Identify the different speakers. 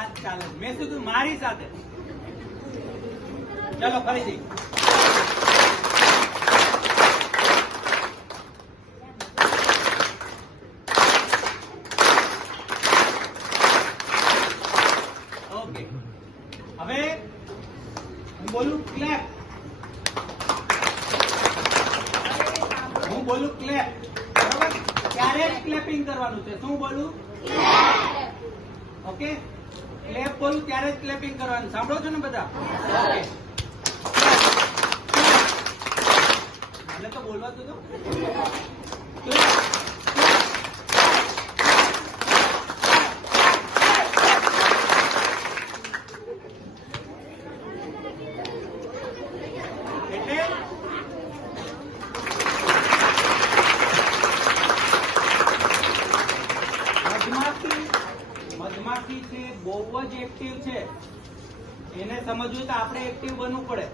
Speaker 1: આ ચાલે. મેં કીધું મારી સાથે. ચલો, ફરીથી. ઓકે હવે હું બોલું ક્લેપ હું બોલું ક્લેપ બરોબર? ક્યારે ક્લેપિંગ કરવાનું છે? શું બોલું? ઓકે? ક્લેપ બોલું ત્યારે જ ક્લેપિંગ કરવાનું. સાંભળો છો ને બધા? ઓકે એટલે તો બોલવા તો મધમાખી છે બહુ જ એક્ટિવ છે એને સમજવું તો આપણે એક્ટિવ બનવું પડે.